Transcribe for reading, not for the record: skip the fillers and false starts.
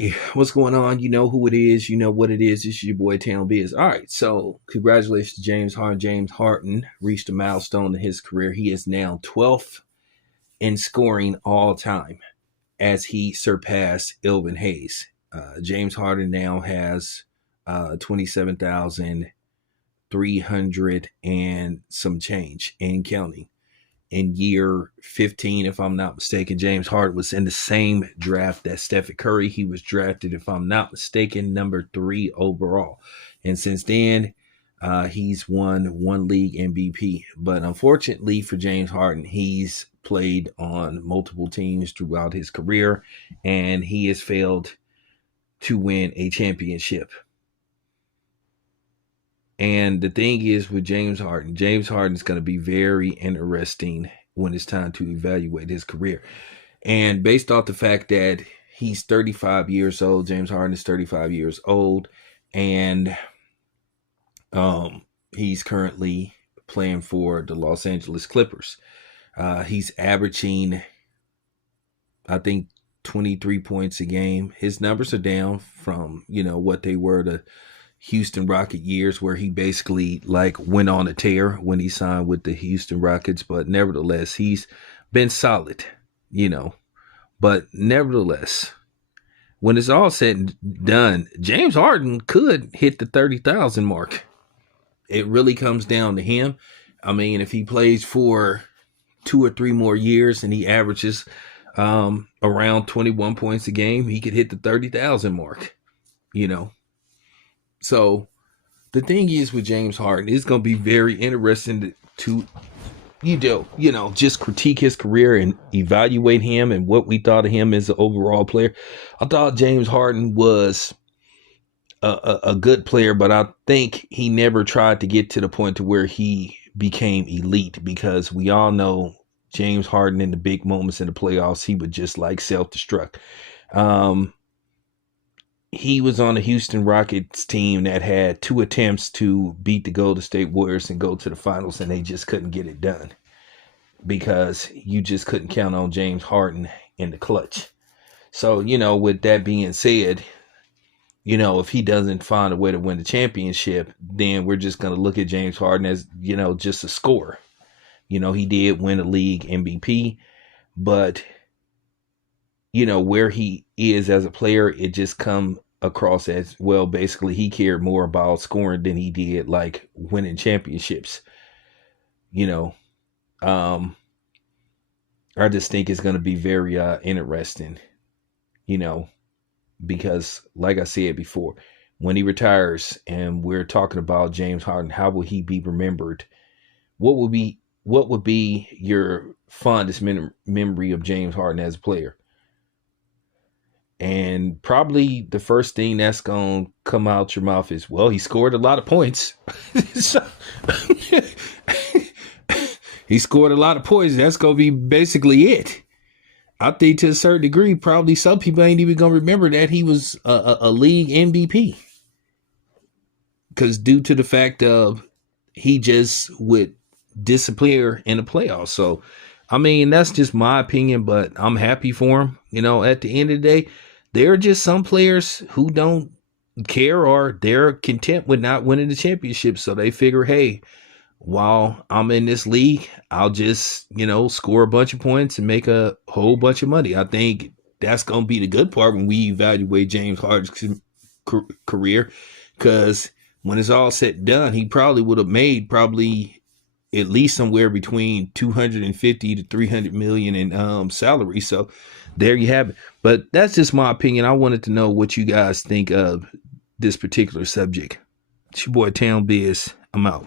Hey, what's going on? You know who it is. You know what it is. It's your boy Town Biz. All right, so congratulations to James Harden. James Harden reached a milestone in his career. He is now 12th in scoring all time as he surpassed Elvin Hayes. James Harden now has 27,300 and some change and counting. In year 15, if I'm not mistaken, James Harden was in the same draft that Stephen Curry. He was drafted, if I'm not mistaken, number 3 overall. And since then, he's won one league MVP. But unfortunately for James Harden, he's played on multiple teams throughout his career, and he has failed to win a championship. And the thing is with James Harden is going to be very interesting when it's time to evaluate his career. And based off the fact that he's 35 years old, James Harden is 35 years old, and he's currently playing for the Los Angeles Clippers. He's averaging, I think, 23 points a game. His numbers are down from, what they were the Houston Rocket years, where he basically went on a tear when he signed with the Houston Rockets. But nevertheless, he's been solid, But nevertheless, when it's all said and done, James Harden could hit the 30,000 mark. It really comes down to him. I mean, if he plays for 2 or 3 more years and he averages around 21 points a game, he could hit the 30,000 mark, So the thing is with James Harden, it's going to be very interesting to just critique his career and evaluate him and what we thought of him as an overall player. I thought James Harden was a good player, but I think he never tried to get to the point to where he became elite, because we all know James Harden in the big moments in the playoffs, he would just self-destruct. He was on the Houston Rockets team that had 2 attempts to beat the Golden State Warriors and go to the finals, and they just couldn't get it done because you just couldn't count on James Harden in the clutch. So, with that being said, if he doesn't find a way to win the championship, then we're just going to look at James Harden as, just a scorer. He did win a league MVP, but where he is as a player, it just come across as, well, basically he cared more about scoring than he did winning championships. I just think it's going to be very interesting, because like I said before, when he retires and we're talking about James Harden, how will he be remembered? What would be your fondest memory of James Harden as a player? And probably the first thing that's going to come out your mouth is, well, he scored a lot of points. So, he scored a lot of points. That's going to be basically it. I think to a certain degree, probably some people ain't even going to remember that he was a league MVP. Because due to the fact of he just would disappear in the playoffs. So, I mean, that's just my opinion, but I'm happy for him. At the end of the day, there are just some players who don't care, or they're content with not winning the championship. So they figure, hey, while I'm in this league, I'll just, score a bunch of points and make a whole bunch of money. I think that's going to be the good part when we evaluate James Harden's career, because when it's all said and done, he probably would have made at least somewhere between 250 to 300 million in salary. So there you have it. But that's just my opinion. I wanted to know what you guys think of this particular subject. It's your boy Town Biz. I'm out.